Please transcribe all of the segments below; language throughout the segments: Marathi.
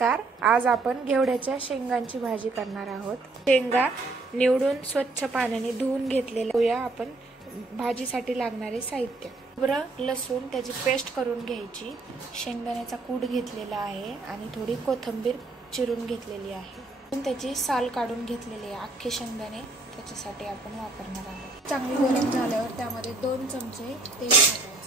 नमस्कार, आज आपण घेवड्याच्या शेंगांची भाजी करणार आहोत। शेंगा निवडून स्वच्छ पाण्याने धुवून घेतलेल्या आपण भाजीसाठी लागणारे साहित्य: खोबरं, लसूण त्याची पेस्ट करून घ्यायची, शेंगदाण्याचा कूट घेतलेला आहे आणि थोडी कोथिंबीर चिरून घेतलेली आहे। त्याची साल काढून घेतलेली आहे। अख्खे शेंगदाणे त्याच्यासाठी आपण वापरणार आहोत। चांगली गरम झाल्यावर त्यामध्ये 2 चमचे तेल टाकायचं।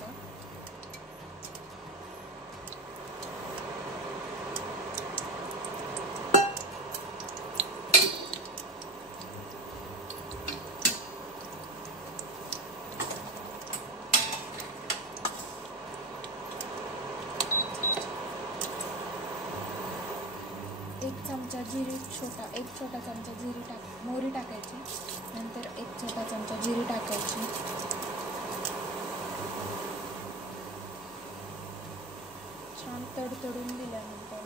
एक चमचा जिरे, एक छोटा चमचा मोहरी टाकायची, नंतर 1 छोटा चमचा जिरे टाकायची, छान तडतडून दिल्यानंतर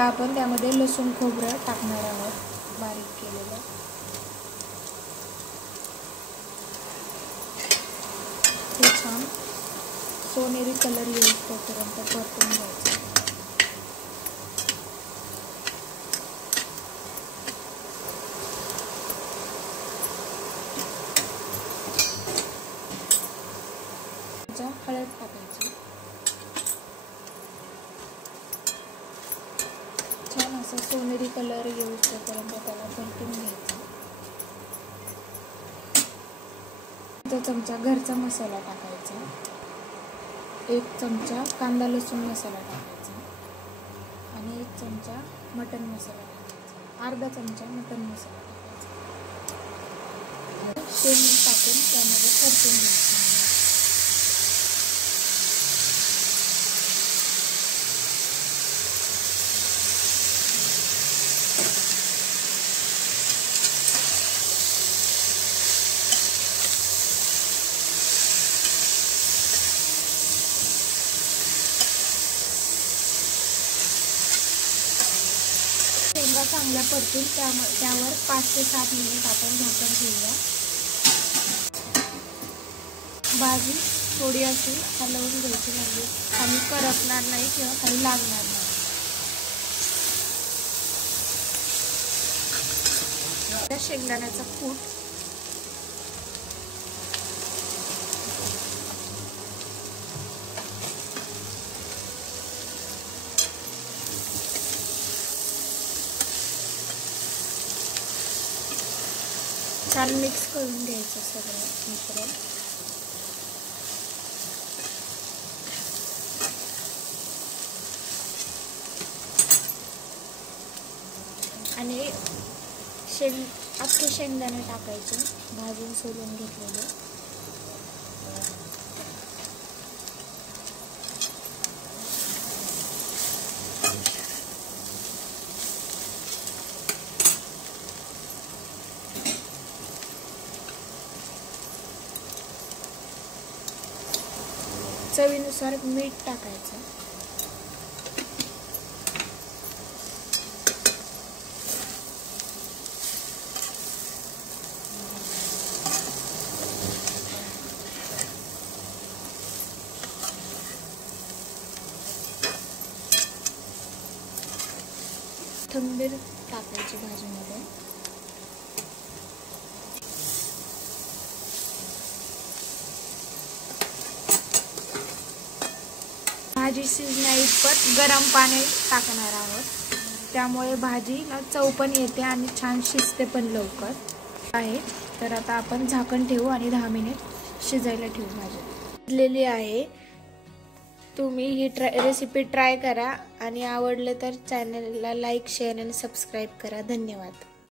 आपण त्यामध्ये लसूण खोबरं टाकणार आहोत, बारीक केलेलं। हे छान सोनेरी कलर येईपर्यंत परतून घ्यायचं। हळद टाकायची, छान असं सोनेरी कलर येईपर्यंत त्याला परतून घ्यायचं। 1 चमचा घरचा मसाला टाकायचा, 1 चमचा कांदा लसूण मसाला टाकायचा आणि 1 चमचा मटन मसाला टाकायचा, अर्धा चमचा मटन मसाला टाकायचा। शेंग टाकून त्यामध्ये परतून घ्यायचं। शेंगा चांगल्या परतून त्यावर 5 ते 7 मिनिट आपण झाकण ठेवूया। भाजी थोडी अशी हलवून घ्यायची, म्हणजे खाली करपणार नाही किंवा खाली लागणार नाही। शेंगदाण्याचा कूट छान मिक्स करून घ्यायचं सगळं मिश्रण। आणि अख्खे शेंगदाणे टाकायचे, भाजून सोलून घेतलेले। चवीनुसार मीठ टाकायचं। कोथिंबीर टाकायची भाजीमध्ये। भाजी शिजण्याइतपत गरम पाणी टाकणार आहोत, त्यामुळे भाजीला चव पण येते आणि छान शिजते पण लवकर आहे। तर आता आपण झाकण ठेवू आणि 10 मिनिट शिजायला ठेवू। भाजी शिजलेली आहे। तुम्ही ही रेसिपी ट्राय करा आणि आवडलं तर चॅनलला लाईक, शेअर आणि सबस्क्राईब करा। धन्यवाद।